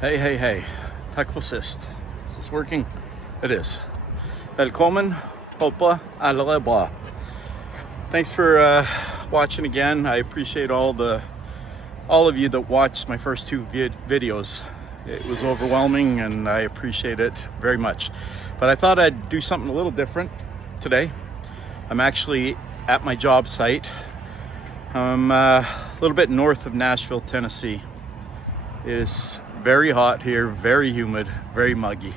Hej. Tack för sist. Is this working? It is. Välkommen. Hoppa alla är bra. Thanks for watching again. I appreciate all of you that watched my first two videos. It was overwhelming and I appreciate it very much. But I thought I'd do something a little different today. I'm actually at my job site. I'm a little bit north of Nashville, Tennessee. It is very hot here, very humid, very muggy.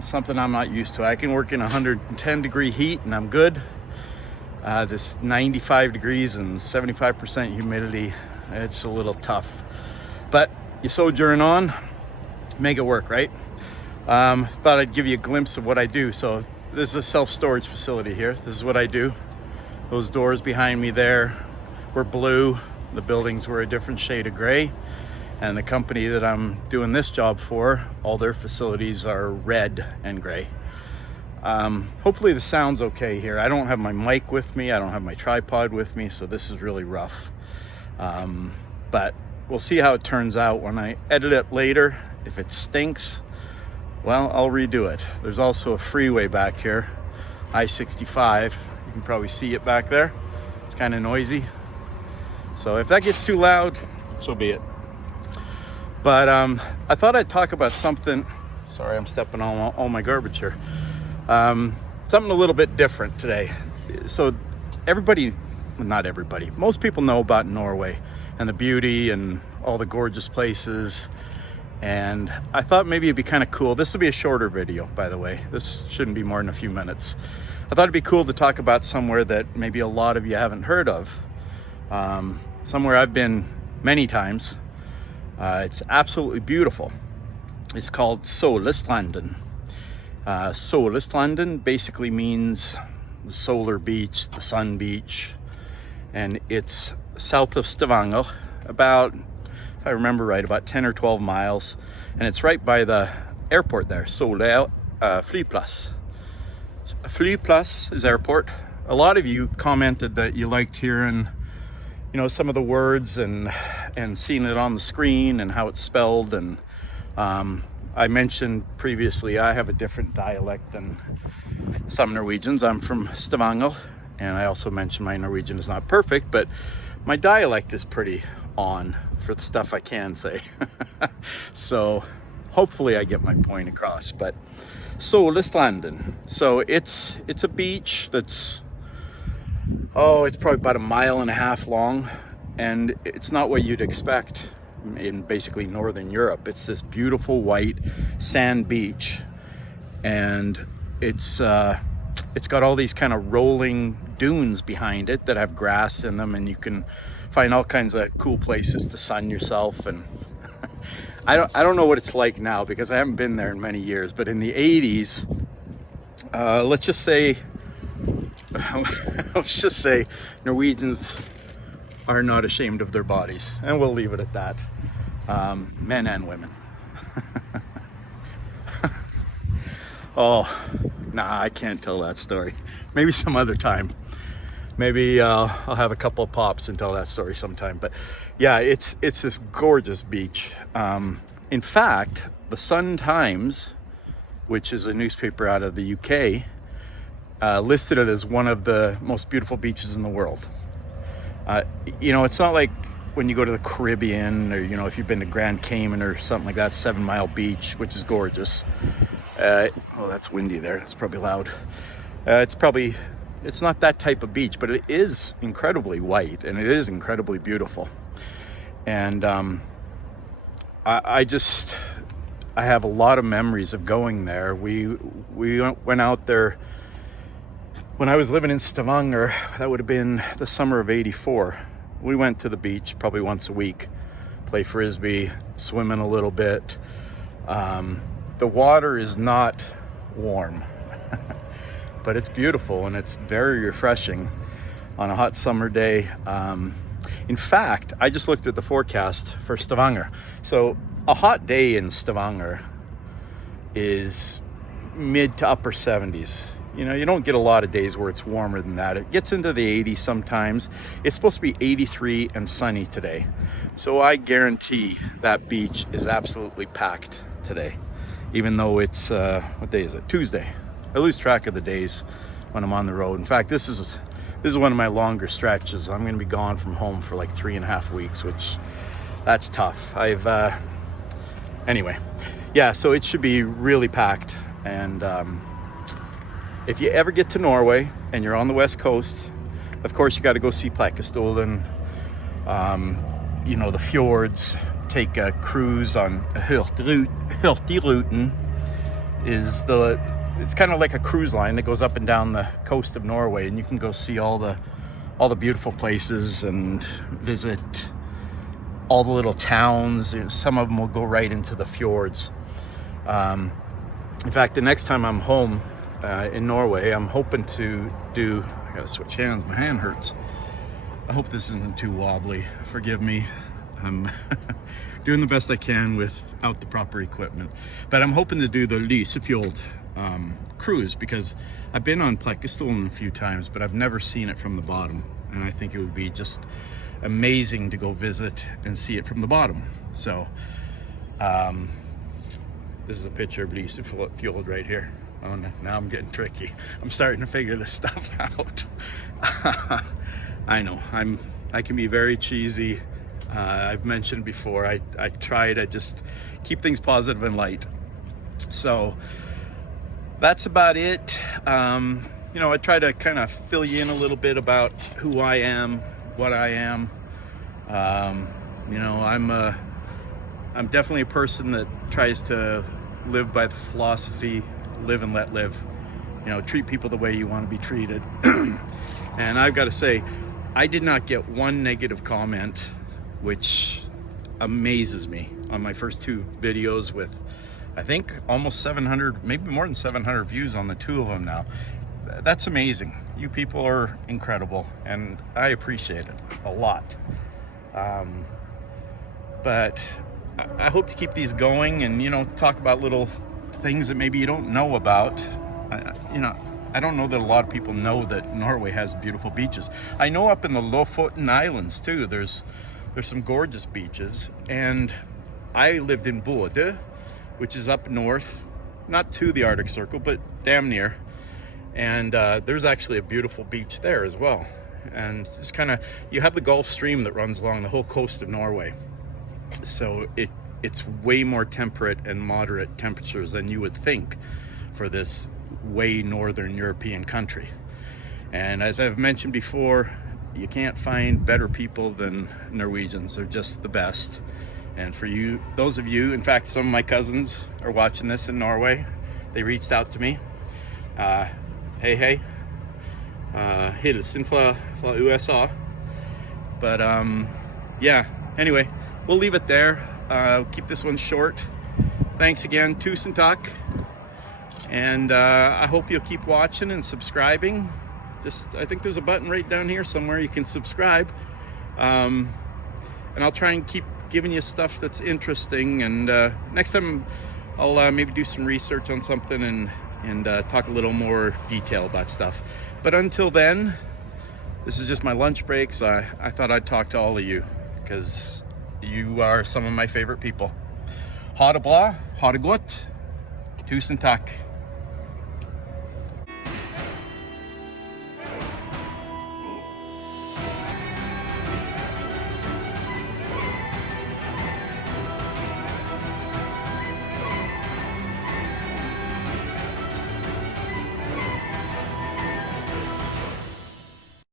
Something I'm not used to. I can work in 110 degree heat and I'm good. This 95 degrees and 75% humidity, it's a little tough. But you sojourn on, make it work, right? Thought I'd give you a glimpse of what I do. So this is a self-storage facility here. This is what I do. Those doors behind me there were blue. The buildings were a different shade of gray. And the company that I'm doing this job for, all their facilities are red and gray. Hopefully the sound's okay here. I don't have my mic with me. I don't have my tripod with me, so this is really rough. But we'll see how it turns out when I edit it later. If it stinks, well, I'll redo it. There's also a freeway back here, I-65. You can probably see it back there. It's kind of noisy. So if that gets too loud, so be it. But I thought I'd talk about something. Sorry, I'm stepping on all my garbage here. Something a little bit different today. So not everybody, most people know about Norway and the beauty and all the gorgeous places. And I thought maybe it'd be kind of cool. This will be a shorter video, by the way. This shouldn't be more than a few minutes. I thought it'd be cool to talk about somewhere that maybe a lot of you haven't heard of. Somewhere I've been many times. It's absolutely beautiful. It's called Solastranden. Solastranden basically means the solar beach, the sun beach, and it's south of Stavanger, about, if I remember right, about 10 or 12 miles, and it's right by the airport there, Sola Flygplats. Flygplats is airport. A lot of you commented that you liked hearing, some of the words and seeing it on the screen and how it's spelled. And I mentioned previously I have a different dialect than some Norwegians. I'm from Stavanger, and I also mentioned my Norwegian is not perfect, but my dialect is pretty on for the stuff I can say. So hopefully I get my point across. But Solastranden. So it's a beach that's it's probably about 1.5 miles long, and it's not what you'd expect in basically Northern Europe. It's this beautiful white sand beach, and it's got all these kind of rolling dunes behind it that have grass in them, and you can find all kinds of cool places to sun yourself. And I don't know what it's like now because I haven't been there in many years, but in the 80s, let's just say Norwegians are not ashamed of their bodies, and we'll leave it at that. Men and women. I can't tell that story. Maybe some other time. Maybe I'll have a couple of pops and tell that story sometime. But yeah, it's this gorgeous beach. In fact, the Sun Times, which is a newspaper out of the UK, listed it as one of the most beautiful beaches in the world. It's not like when you go to the Caribbean or, if you've been to Grand Cayman or something like that, 7 Mile Beach, which is gorgeous. That's windy there. That's probably loud. It's not that type of beach, but it is incredibly white and it is incredibly beautiful. And I have a lot of memories of going there. We went out there when I was living in Stavanger. That would have been the summer of '84. We went to the beach probably once a week, play frisbee, swimming a little bit. The water is not warm, but it's beautiful and it's very refreshing on a hot summer day. In fact, I just looked at the forecast for Stavanger. So a hot day in Stavanger is mid to upper 70s. You know, you don't get a lot of days where it's warmer than that. It gets into the 80s sometimes. It's supposed to be 83 and sunny today. So I guarantee that beach is absolutely packed today, even though it's, what day is it? Tuesday. I lose track of the days when I'm on the road. In fact, this is one of my longer stretches. I'm gonna be gone from home for like 3.5 weeks, which that's tough. Anyway, yeah, so it should be really packed. And if you ever get to Norway and you're on the west coast, of course you got to go see Solastranden, you know, the fjords, take a cruise on Hurtigruten. It's kind of like a cruise line that goes up and down the coast of Norway, and you can go see all the beautiful places and visit all the little towns. Some of them will go right into the fjords. In fact, the next time I'm home in Norway, I'm hoping to do, I gotta switch hands, my hand hurts. I hope this isn't too wobbly, forgive me. I'm doing the best I can without the proper equipment. But I'm hoping to do the Lysefjord cruise, because I've been on Solastranden a few times, but I've never seen it from the bottom. And I think it would be just amazing to go visit and see it from the bottom. So, this is a picture of Lysefjord right here. Oh, now I'm getting tricky. I'm starting to figure this stuff out. I know, I can be very cheesy. I've mentioned before, I try to just keep things positive and light. So that's about it. You know, I try to kind of fill you in a little bit about who I am, what I am. You know, I'm definitely a person that tries to live by the philosophy, live and let live. You know, treat people the way you want to be treated. And I've got to say, I did not get one negative comment, which amazes me, on my first 2 videos with, I think, almost 700, maybe more than 700 views on the 2 of them now. That's amazing. You people are incredible, and I appreciate it a lot. But I hope to keep these going and, you know, talk about little things that maybe you don't know about. You know, I don't know that a lot of people know that Norway has beautiful beaches. I know up in the Lofoten Islands too, there's some gorgeous beaches. And I lived in Bodø, which is up north, not to the Arctic Circle, but damn near. And there's actually a beautiful beach there as well. And just kind of, you have the Gulf Stream that runs along the whole coast of Norway. So it's way more temperate and moderate temperatures than you would think for this way northern European country. And as I've mentioned before, you can't find better people than Norwegians. They're just the best. And for you, those of you, in fact, some of my cousins are watching this in Norway. They reached out to me. Hey. Hilsen fra USA. But yeah, anyway, we'll leave it there. Keep this one short. Thanks again, tusen takk. And I hope you'll keep watching and subscribing. I think there's a button right down here somewhere you can subscribe. And I'll try and keep giving you stuff that's interesting. And next time I'll maybe do some research on something and talk a little more detail about stuff. But until then, this is just my lunch break, so I thought I'd talk to all of you, because you are some of my favorite people. Ha det bra, ha det godt, tusen takk.